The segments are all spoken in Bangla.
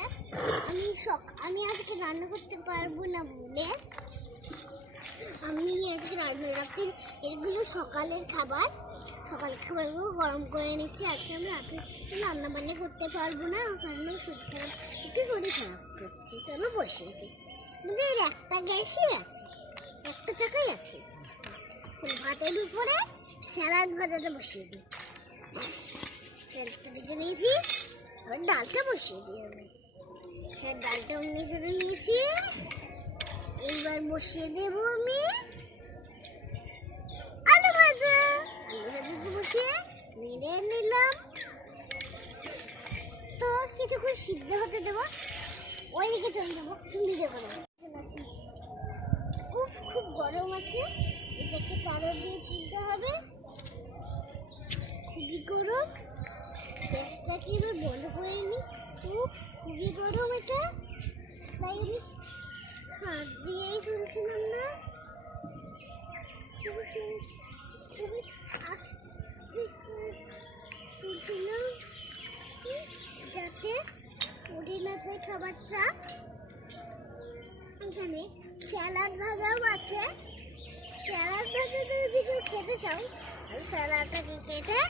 বন্ধুরা, আমি আজকে রান্না করতে পারবো না বলে আমি আজকে রাত্রে এগুলো সকালের খাবারগুলো গরম করে নিচ্ছি। আজকে আমি রাতে রান্না বান্না করতে পারবো না, কারণ একটু শরীর খারাপ করছে। চলো বসিয়ে দিই। আমাদের একটা গ্যাসই আছে, একটা চাকাই আছে। ভাতের উপরে স্যালাড ভাজাতে বসিয়ে দিই। স্যালাডটা ভেজে নিয়েছি, আবার ডালটা বসিয়ে দিই। আমি ডালটা ভেজে নিয়েছি, এইবার বসিয়ে দেব আমি আলু ভাজা। বসিয়ে নেড়ে নিলাম। তো কিছুক্ষণ সিদ্ধ হতে দেবো, ওইদিকে চলে যাবো ভিডিও করে। খুব গরম আছে, এটাকে চাদর দিয়ে তুলতে হবে। খুবই গরম, গ্যাসটাকে এবার বন্ধ করে নিই। খুবই গরম এটা, তাই আমি হাত দিয়েই তুলছিলাম না, খুবই আস্তে তুলছিলাম যাতে উড়ে না যায় খাবারটা। এখানে স্যালাড ভাজাও আছে। স্যালাড ভাজা যদি কেউ খেতে চাও, স্যালাডটাকে কেটে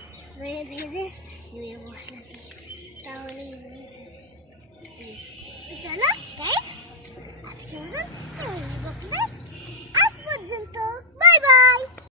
ভেজে নিয়ে মশলা দিয়ে